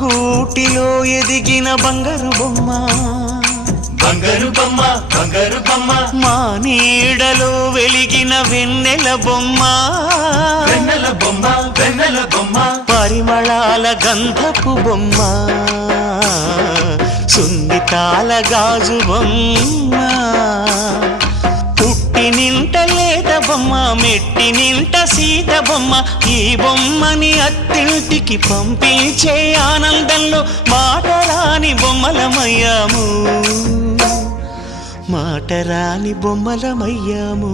గూటిలో ఎదిగిన బంగారు బొమ్మ బంగారు బొమ్మ బంగారు బొమ్మ మా నీడలో వెలిగిన వెన్నెల బొమ్మ వెన్నెల బొమ్మ వెన్నెల బొమ్మ పరిమళాల గంధపు బొమ్మ సున్నితాల గాజు బొమ్మ పుట్టి నింట లేత బొమ్మ మెట్టి నింట సీత బొమ్మ ఈ బొమ్మని అత్తింటికి పంపించే ఆనందంలో మాటరాని బొమ్మలమయ్యాము మాటరాని బొమ్మలమయ్యాము